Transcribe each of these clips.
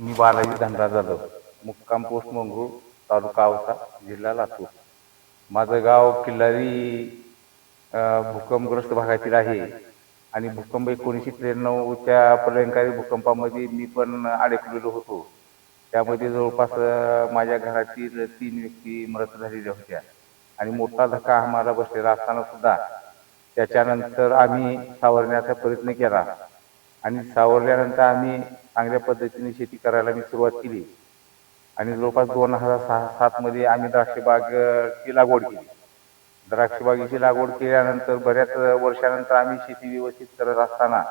मी बालाजी धनराज जाधव मुक्काम पोस्ट मंगरूळ तालुका औसा जिल्हा लातूर. माझं गाव किल्लारी भूकंपग्रस्त भागातील आहे. आणि भूकंप एकोणीसशे त्र्याण्णवच्या प्रलंकारी भूकंपामध्ये मी पण अडकलेलो होतो. त्यामध्ये जवळपास माझ्या घरातील तीन व्यक्ती मृत झालेल्या होत्या. आणि मोठा धक्का आम्हाला बसलेला असताना सुद्धा. त्याच्यानंतर आम्ही सावरण्याचा प्रयत्न केला. आणि सावरल्यानंतर आम्ही चांगल्या पद्धतीने शेती करायला मी सुरुवात केली. आणि जवळपास दोन हजार सहा सातमध्ये आम्ही द्राक्षबागची लागवड केली. द्राक्षबागेची लागवड केल्यानंतर बऱ्याच वर्षानंतर आम्ही शेती व्यवस्थित करत असताना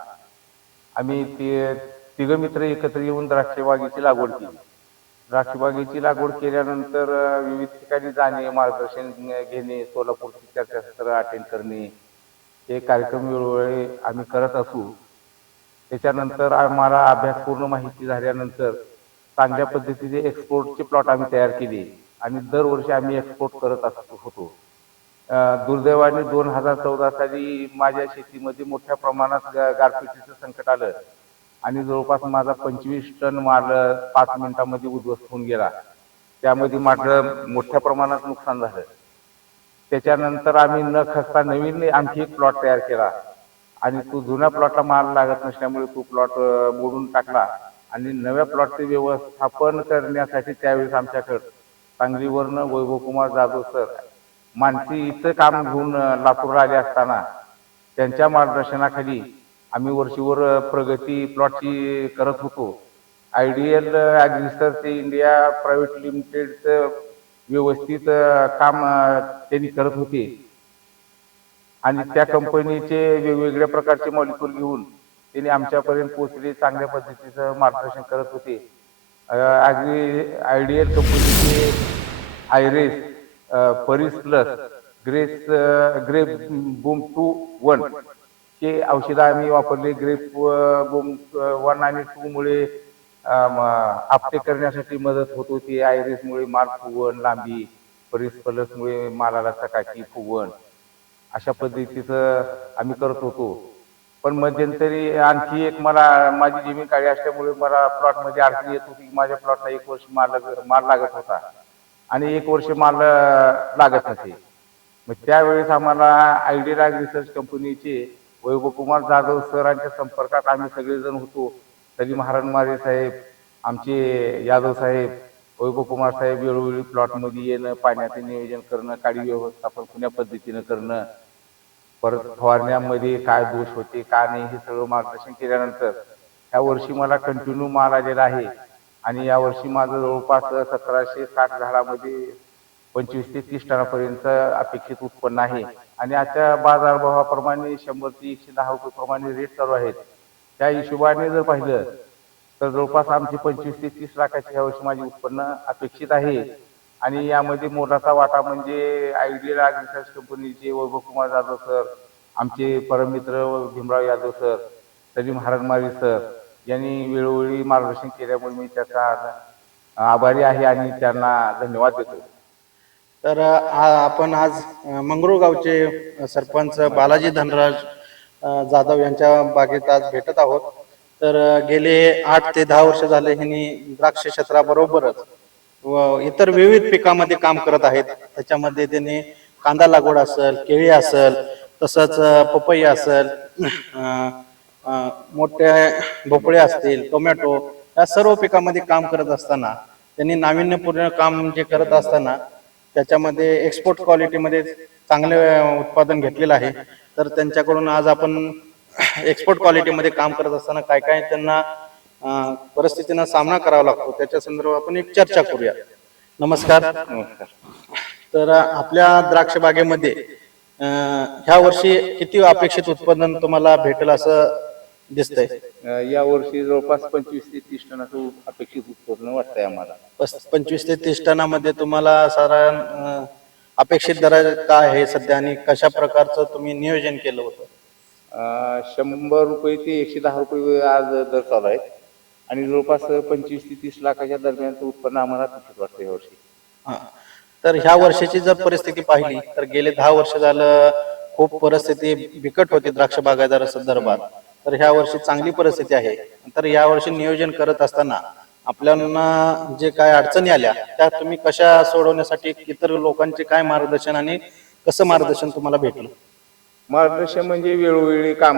आम्ही ते तिघ मित्र एकत्र येऊन द्राक्षबागेची लागवड केली. द्राक्षबागेची लागवड केल्यानंतर विविध ठिकाणी जाणे मार्गदर्शन घेणे सोलापूरची चर्चासत्र अटेंड करणे हे कार्यक्रम वेळोवेळी आम्ही करत असू. त्याच्यानंतर आम्हाला अभ्यास पूर्ण माहिती झाल्यानंतर चांगल्या पद्धतीचे एक्सपोर्टचे प्लॉट आम्ही तयार केले. आणि दरवर्षी आम्ही एक्सपोर्ट करत असत होतो. दुर्दैवाने दोन हजार चौदा साली माझ्या शेतीमध्ये मोठ्या प्रमाणात गारपिटीचं संकट आलं. आणि जवळपास माझा पंचवीस टन माल पाच मिनिटांमध्ये उद्ध्वस्त होऊन गेला. त्यामध्ये माझं मोठ्या प्रमाणात नुकसान झालं. त्याच्यानंतर आम्ही न खसता नवीन आणखी एक प्लॉट तयार केला. आणि तो जुन्या प्लॉटला माल लागत नसल्यामुळे तो प्लॉट मोडून टाकला. आणि नव्या प्लॉटचे व्यवस्थापन करण्यासाठी त्यावेळेस आमच्याकडं सांगलीवरनं वैभवकुमार जाधव सर मानसीचं काम घेऊन लातूरला आले असताना त्यांच्या मार्गदर्शनाखाली आम्ही वर्षीवर प्रगती प्लॉटची करत होतो. आयडियल ॲग्रिसर्च इंडिया प्रायव्हेट लिमिटेडचं व्यवस्थित काम त्यांनी करत होते. आणि त्या कंपनीचे वेगवेगळ्या प्रकारचे मॉलिक्युल घेऊन त्यांनी आमच्यापर्यंत पोहोचले चांगल्या पद्धतीचं मार्गदर्शन करत होते. अगदी आयडियल कंपनीचे आयरेस परीस plus grace grape boom two one हे औषधं आम्ही वापरले. ग्रेप बूम वन आणि टू मुळे आपटे करण्यासाठी मदत होत होती. आयरेसमुळे माल फुगवण लांबी. परीस प्लसमुळे मालाला चकाकी फुगवण अशा पद्धतीचं आम्ही करत होतो. पण मध्यंतरी आणखी एक मला माझी जमीन काळी असल्यामुळे मला प्लॉटमध्ये अडचण येत होती. माझ्या प्लॉटला एक वर्ष माल माल लागत होता. आणि एक वर्ष माल लागत नसे. मग त्यावेळेस आम्हाला आयडिया रिसर्च कंपनीचे वैभवकुमार जाधव सरांच्या संपर्कात आम्ही सगळेजण होतो. तरी महाराण मारे साहेब आमचे यादव साहेब वैभवकुमार साहेब वेळोवेळी प्लॉटमध्ये येणं पाण्याचं नियोजन करणं काळी व्यवस्थापन कुण्या पद्धतीनं करणं परत फवारण्यामध्ये काय दोष होते का नाही हे सगळं मार्गदर्शन केल्यानंतर ह्या वर्षी मला कंटिन्यू माल आलेला आहे. आणि या वर्षी माझं जवळपास सतराशे साठ झाडामध्ये पंचवीस ते तीस टनापर्यंत अपेक्षित उत्पन्न आहे. आणि आजच्या बाजारभावाप्रमाणे शंभर ते एकशे दहा रुपये प्रमाणे रेट चालू आहेत. त्या हिशोबाने जर पाहिलं तर जवळपास आमची पंचवीस ते तीस लाखाची यावर्षी माझी उत्पन्न अपेक्षित आहे. आणि यामध्ये मोलाचा वाटा म्हणजे आयडियल ॲग्रिकल्चर कंपनीचे वैभव कुमार जाधव सर आमचे परममित्र भीमराव यादव सर सलीम हरणमारी सर यांनी वेळोवेळी मार्गदर्शन केल्यामुळे मी त्याचा आभारी आहे आणि त्यांना धन्यवाद देतो तर आपण आज मंगरूळ गावचे सरपंच बालाजी धनराज जाधव यांच्या बागेत आज भेटत आहोत. तर गेले आठ ते दहा वर्ष झाले ह्यांनी द्राक्ष क्षेत्राबरोबरच व इतर विविध पिकामध्ये काम करत आहेत. त्याच्यामध्ये त्यांनी कांदा लागवड असेल केळी असेल तसंच पपई असेल मोठे भोपळे असतील टोमॅटो या सर्व पिकामध्ये काम करत असताना त्यांनी नाविन्यपूर्ण काम जे करत असताना त्याच्यामध्ये एक्सपोर्ट क्वालिटीमध्ये चांगले उत्पादन घेतलेलं आहे. तर त्यांच्याकडून आज आपण एक्सपोर्ट क्वालिटीमध्ये काम करत असताना काय काय त्यांना परिस्थितीनं सामना करावा लागतो त्याच्या संदर्भात आपण एक चर्चा करूया. नमस्कार. नमस्कार. तर आपल्या द्राक्ष बागेमध्ये ह्या वर्षी किती अपेक्षित उत्पादन तुम्हाला भेटेल असं दिसतंय? या वर्षी जवळपास पंचवीस ते तीस टनाचं अपेक्षित उत्पन्न वाटतंय आम्हाला. पंचवीस ते तीस टनामध्ये तुम्हाला साधारण अपेक्षित दर काय आहे सध्या आणि कशा प्रकारचं तुम्ही नियोजन केलं होतं? शंभर रुपये ते एकशे दहा रुपये आज दर चालू आहेत. आणि जवळपास पंचवीस ते तीस लाखाच्या दरम्यानचं उत्पन्न आम्हाला अपेक्षित वाटतं या वर्षी. तर ह्या वर्षाची जर परिस्थिती पाहिली तर गेले दहा वर्ष झालं खूप परिस्थिती बिकट होती द्राक्ष बागायदार संदर्भात. तर ह्या वर्षी चांगली परिस्थिती आहे. तर या वर्षी नियोजन करत असताना आपल्याला जे काय अडचणी आल्या त्या तुम्ही कशा सोडवण्यासाठी इतर लोकांचे काय मार्गदर्शन आणि कसं मार्गदर्शन तुम्हाला भेटलं? मार्गदर्शन म्हणजे वेळोवेळी काम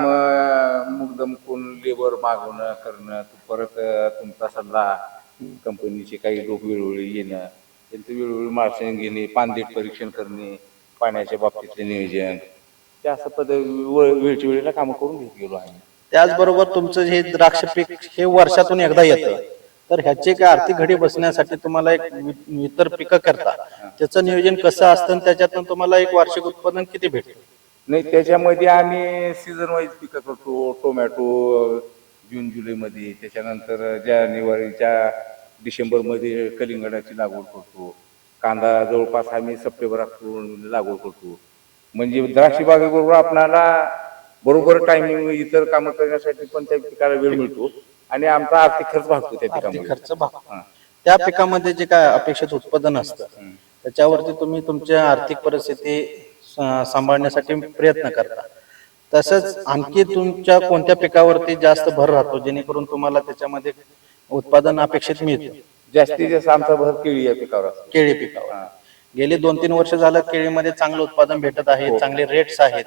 मुकदम कोण लेबर मागवणं करणं परत तुमचा सल्ला कंपनीचे काही लोक वेळोवेळी येणं त्यांचं वेळोवेळी मार्गदर्शन घेणे पानदेट परीक्षण करणे पाण्याच्या बाबतीतले नियोजन ते असं पद वेळच्या वेळेला कामं करून घेत गेलो आम्ही. त्याचबरोबर तुमचं हे द्राक्ष पीक हे वर्षातून एकदा येतं तर ह्याची काय आर्थिक घडी बसण्यासाठी तुम्हाला एक इतर पिकं करता त्याचं नियोजन कसं असतं त्याच्यातून तुम्हाला एक वार्षिक उत्पादन किती भेटतं? नाही त्याच्यामध्ये आम्ही सीझन वाईज पिकं करतो टोमॅटो जून जुलैमध्ये. त्याच्यानंतर जानेवारीच्या डिसेंबरमध्ये कलिंगडाची लागवड करतो. कांदा जवळपास आम्ही सप्टेंबर ऑक्टोबर लागवड करतो. म्हणजे द्राक्षी बागेबरोबर आपणाला बरोबर टायमिंग इतर कामं करण्यासाठी पण त्या पिकाला वेळ मिळतो. आणि आमचा आर्थिक खर्च भागतो त्या पिकामध्ये. खर्च भाग. त्या पिकामध्ये जे काय अपेक्षित उत्पादन असतं. त्याच्यावरती तुम्ही तुमच्या आर्थिक परिस्थिती सांभाळण्यासाठी प्रयत्न करता. तसंच आणखी तुमच्या कोणत्या पिकावरती जास्त भर राहतो जेणेकरून तुम्हाला त्याच्यामध्ये उत्पादन अपेक्षित मिळतं? जास्तीत जास्त आमचा भर केळी या पिकावर असतो. केळी पिकावर. गेली दोन तीन वर्ष झालं केळीमध्ये चांगलं उत्पादन भेटत आहे हो. चांगले रेट्स आहेत.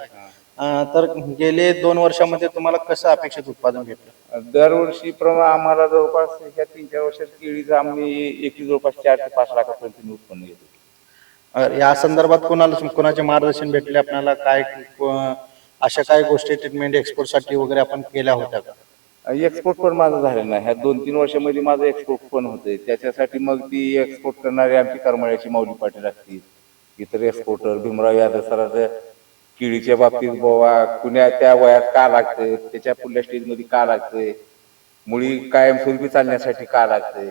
अं, तर गेले दोन वर्षामध्ये तुम्हाला कसं अपेक्षित उत्पादन भेटलं? दरवर्षी प्रमाणे आम्हाला जवळपास ह्या तीन चार वर्षात केळीचं आम्ही एकरी जवळपास चार ते पाच लाखापर्यंत उत्पन्न घेतो. अं, या संदर्भात कोणाला कोणाचे मार्गदर्शन भेटले? आपल्याला काय को- अशा काय गोष्टी ट्रीटमेंट एक्सपोर्टसाठी वगैरे आपण केल्या होत्या का? एक्सपोर्ट पण माझं झालं नाही. ह्या दोन तीन वर्षामध्ये माझं एक्सपोर्ट पण होतंय. त्याच्यासाठी मग ती एक्सपोर्ट करणारी आमची करमाळ्याची माऊली पाटील असतील. इतर एक्सपोर्टर भीमराव यादव सरांचं किडीच्या बाबतीत बाबा कुण्या त्या वयात का लागतंय? त्याच्या पुढल्या स्टेजमध्ये का लागतंय? मुळी कायमस्वरूपी चालण्यासाठी का लागतंय?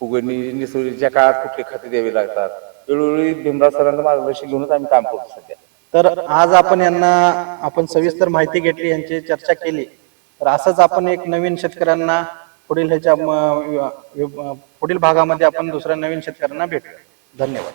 फुगणी निसुरीच्या काळात कुठले खते द्यावी लागतात? वेळोवेळी भीमराव सरांचं मार्गदर्शन घेऊनच आम्ही काम करतो सध्या. तर आज आपण यांना आपण सविस्तर माहिती घेतली यांची चर्चा केली. तर असंच आपण एक नवीन शेतकऱ्यांना पुढील ह्याच्या पुढील भागामध्ये आपण दुसऱ्या नवीन शेतकऱ्यांना भेटूया. धन्यवाद.